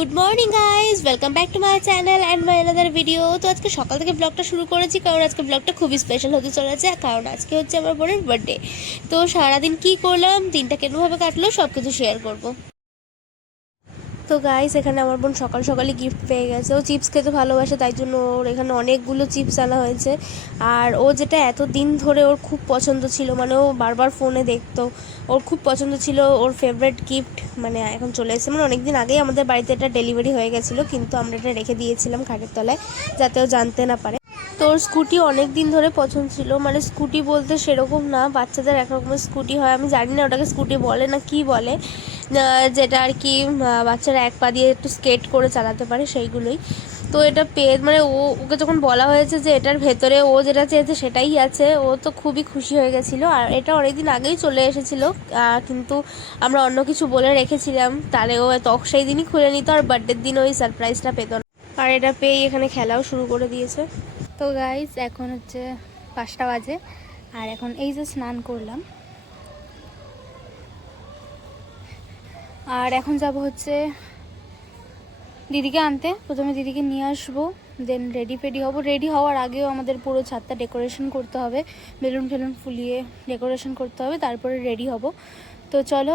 Good morning guys, welcome back to my channel and my another video. তো আজকে সকাল থেকে ব্লগটা শুরু করেছি, কারণ আজকে ব্লগটা খুবই স্পেশাল হতে চলেছে, কারণ আজকে হচ্ছে আমার বোনের বার্থডে। তো সারাদিন কি করলাম, দিনটা কেমনভাবে কাটলো, সব কিছু শেয়ার করবো। তো গাইস, এখানে আমার বোন সকাল সকালে গিফট পেয়ে গেছে। ও চিপস খেতে ভালোবাসে, তাই জন্য ওর এখানে অনেকগুলো চিপস আনা হয়েছে। আর ও যেটা এত দিন ধরে ওর খুব পছন্দ ছিল, মানে ও বারবার ফোনে দেখতো, ওর খুব পছন্দ ছিল, ওর ফেভারিট গিফট মানে এখন চলে এসেছে। মানে অনেক দিন আগেই আমাদের বাড়িতে এটা ডেলিভারি হয়ে গেছিলো, কিন্তু আমরা এটা রেখে দিয়েছিলাম খাটের তলায়, যাতে ও জানতে না পারে। তো ওর স্কুটি অনেক দিন ধরে পছন্দ ছিল, মানে স্কুটি বলতে সেরকম না, বাচ্চাদের এক রকমের স্কুটি হয়, আমি জানি না ওটাকে স্কুটি বলে না কি বলে, যেটা আর কি বাচ্চারা এক পা দিয়ে একটু স্কেট করে চালাতে পারে, সেইগুলোই। তো এটা পেয়ে মানে ওকে যখন বলা হয়েছে যে এটার ভেতরে ও যেটা চেয়েছে সেটাই আছে, ও তো খুবই খুশি হয়ে গেছিলো। আর এটা অনেকদিন আগেই চলে এসেছিলো, কিন্তু আমরা অন্য কিছু বলে রেখেছিলাম, তাহলে ও সেই দিনই খুলে নিত, আর বার্থডের দিন ওই সারপ্রাইজটা পেত না। আর এটা পেয়েই এখানে খেলাও শুরু করে দিয়েছে। তো গাইস, এখন হচ্ছে 5টা বাজে, আর এখন এই যে স্নান করলাম, আর এখন যাব হচ্ছে দিদিকে আনতে। প্রথমে দিদিকে নিয়ে আসবো, দেন রেডি হব। রেডি হওয়ার আগেও আমাদের পুরো ছাদটা ডেকোরেশন করতে হবে, বেলুন ফেলুন ফুলিয়ে ডেকোরেশন করতে হবে, তারপরে রেডি হব। তো চলো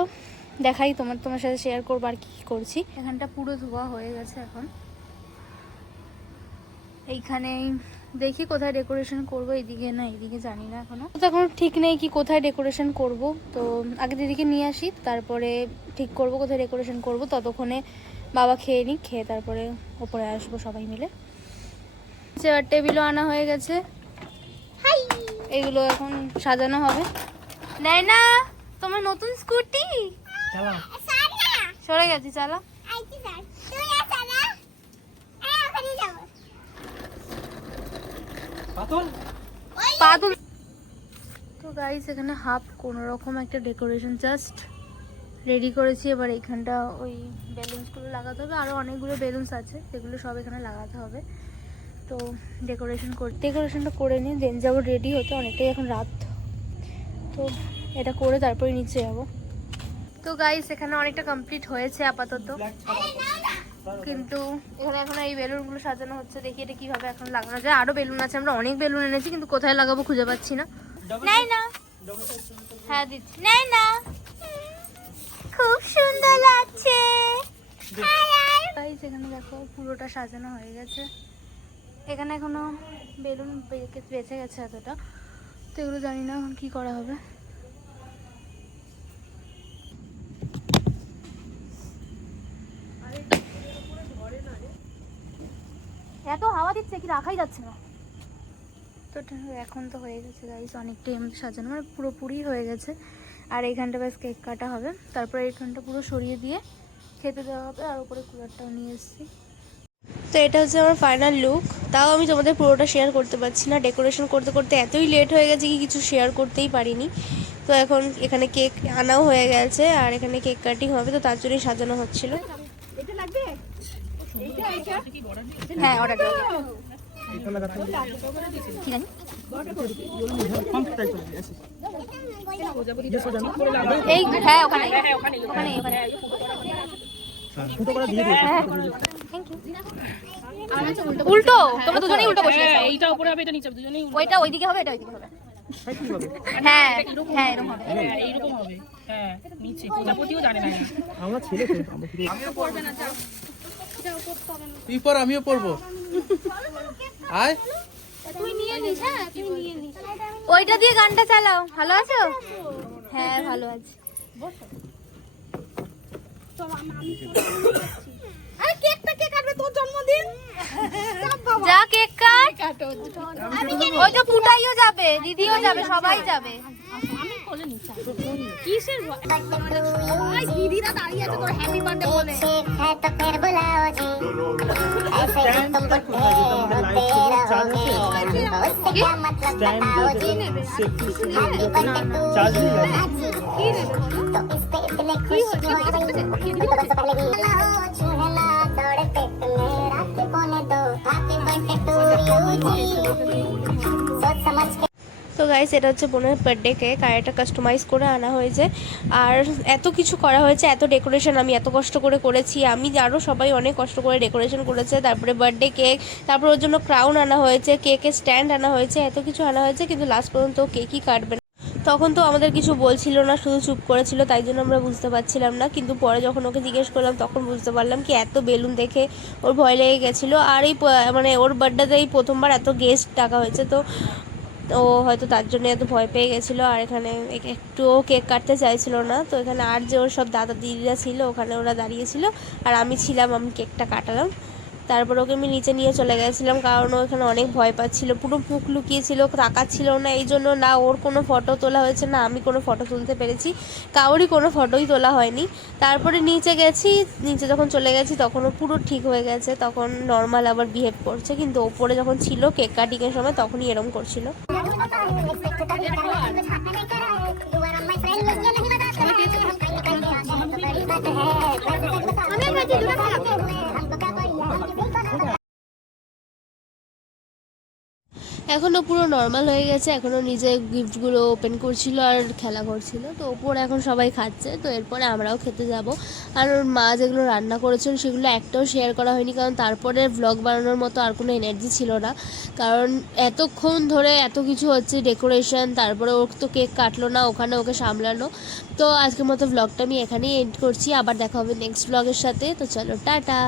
দেখাই, তোমার সাথে শেয়ার করবো আর কি করছি। এখানটা পুরো ধোয়া হয়ে গেছে। এখন এইখানেই দেখি কোথায় ডেকোরেশন করব, এইদিকে না এইদিকে জানি না এখনো, তো এখন ঠিক নেই কি কোথায় ডেকোরেশন করব। তো আগে দিদিকে নিয়ে আসি, তারপরে ঠিক করব কোথায় ডেকোরেশন করব। ততক্ষণে বাবা খেয়ে নিক, খেয়ে তারপরে ওপরে আসবো সবাই মিলে। চেয়ার টেবিলও আনা হয়ে গেছে, এগুলো এখন সাজানো হবে। নেয় না তোমার নতুন স্কুটি, সরে গেছি, চালা। পাদুল। তো গাইস, এখানে হাফ কোনো রকম একটা ডেকোরেশন জাস্ট রেডি করেছি। এবার এইখানটা ওই বেলুনসগুলো লাগাতে হবে, আরও অনেকগুলো বেলুনস আছে, সেগুলো সব এখানে লাগাতে হবে। তো ডেকোরেশনটা করে নিই, দেন যাবো রেডি হতে, অনেকটাই এখন রাত। তো এটা করে তারপরে নিচে যাবো। তো গাইস, এখানে অনেকটা কমপ্লিট হয়েছে আপাতত, কিন্তু এখানে এখন এই বেলুনগুলো সাজানো হচ্ছে। দেখি এটা কিভাবে এখন লাগানো যায়। আরো বেলুন আছে, আমরা অনেক বেলুন এনেছি, কিন্তু কোথায় লাগাবো খুঁজে পাচ্ছি না। নেই না, হ্যাঁ দিচ্ছি, নেই না, খুব সুন্দর লাগছে। গাইস, এখানে দেখো পুরোটা সাজানো হয়ে গেছে। এখানে এখনো বেলুন বেঁচে গেছে এতটা, তো এগুলো জানি না এখন কি করা হবে। এত হাওয়া দিচ্ছে কি রাখাই যাচ্ছে না। তো এখন তো হয়ে গেছে গাইস, অনেকটাই আমাদের সাজানো, মানে পুরোপুরি হয়ে গেছে। আর এইখানটা ব্যাস কেক কাটা হবে, তারপরে এইখানটা পুরো সরিয়ে দিয়ে খেতে দেওয়া হবে। আর উপরে কুলারটাও নিয়ে এসেছি। তো এটা হচ্ছে আমার ফাইনাল লুক। তাও আমি তোমাদের পুরোটা শেয়ার করতে পারছি না, ডেকোরেশন করতে করতে এতই লেট হয়ে গেছে কি কিছু শেয়ার করতেই পারিনি। তো এখন এখানে কেক আনাও হয়ে গেছে, আর এখানে কেক কাটিং হবে, তো তার জন্যই সাজানো হচ্ছিল। হ্যাঁ, অর্ডার দাও। কি জানি এই, হ্যাঁ ওখানে ওখানে ওখানে। উল্টো, তোমরা দুজনেই উল্টো বসে আছো। এইটা উপরে হবে, এটা নিচে হবে, দুজনেই ওইটা ওইদিকে হবে, এটা ওইদিকে হবে। হ্যাঁ হ্যাঁ, এরকম হবে, এইরকম হবে। হ্যাঁ, নিচে প্রজাপতিও জানে না। আমার ছেলে তো আমিও পড়বে না, যাও তুই পর, আমিও পড়বো। আয় তুই নিয়ে নিস। হ্যাঁ তুই নিয়ে নিস, ওইটা দিয়ে গানটা চালাও। ভালো আছো? হ্যাঁ ভালো আছি। আরে কেকটা কে কাটবে? তোর জন্মদিন, যা কেক কাট। ওই তো পুটাইও যাবে, দিদিও যাবে, সবাই যাবে। আমি কোলে নিচ্ছি। কিসের ভাই, দিদিরা দাঁড়িয়ে আছে তোর হ্যাপি বার্থডে বলে। তো গাইস, গাইস, এটা হচ্ছে বোনের বার্থডে কেক, আর এটা কাস্টমাইজ করে আনা হয়েছে। আর এত কিছু করা হয়েছে, এত ডেকোরেশন আমি এত কষ্ট করে করেছি, আমি আরও সবাই অনেক কষ্ট করে ডেকোরেশন করেছে। তারপরে বার্থডে কেক, তারপর ওর জন্য ক্রাউন আনা হয়েছে, কেকের স্ট্যান্ড আনা হয়েছে, এত কিছু আনা হয়েছে, কিন্তু লাস্ট পর্যন্ত কেকই কাটবে না। তখন তো আমাদের কিছু বলছিল না, শুধু চুপ করেছিল, তাই জন্য আমরা বুঝতে পারছিলাম না। কিন্তু পরে যখন ওকে জিজ্ঞেস করলাম তখন বুঝতে পারলাম কি এত বেলুন দেখে ওর ভয় লেগে গেছিলো। আর এই মানে ওর বার্থডেতেই প্রথমবার এত গেস্ট ডাকা হয়েছে, তো ও হয়তো তার জন্য এত ভয় পেয়ে গেছিলো। আর এখানে একটুও কেক কাটতে চাইছিল না, তো এখানে আর যে ওর সব দাদা দিদিরা ছিল ওখানে ওরা দাঁড়িয়েছিল, আর আমি ছিলাম, আমি কেকটা কাটালাম। তারপর ওকে আমি নিচে নিয়ে চলে গেছিলাম, কারণ ও এখানে অনেক ভয় পাচ্ছিল, পুরো মুখ লুকিয়েছিল, তাকাচ্ছিল না। এই জন্য না ওর কোনো ফটো তোলা হয়েছে, না আমি কোনো ফটো তুলতে পেরেছি, কারোরই কোনো ফটোই তোলা হয়নি। তারপরে নিচে গেছি, নিচে যখন চলে গেছি তখন ও পুরো ঠিক হয়ে গেছে, তখন নর্মাল আবার বিহেভ করছে। কিন্তু ওপরে যখন ছিল কেক কাটিংয়ের সময় তখনই এরম করছিল। এখনও পুরো নর্মাল হয়ে গেছে, এখনও নিজে গিফটগুলো ওপেন করছিল আর খেলা করছিল। তো ওপরে এখন সবাই খাচ্ছে, তো এরপরে আমরাও খেতে যাব। আর ওর মা যেগুলো রান্না করেছিল সেগুলো একটাও শেয়ার করা হয়নি, কারণ তারপরে ব্লগ বানানোর মতো আর কোনো এনার্জি ছিল না, কারণ এতক্ষণ ধরে এত কিছু হচ্ছে, ডেকোরেশন, তারপরে ওর তো কেক কাটলো না, ওখানে ওকে সামলানো। তো আজকের মতো ব্লগটা আমি এখানেই এন্ড করছি, আবার দেখা হবে নেক্সট ব্লগের সাথে। তো চলো, টাটা।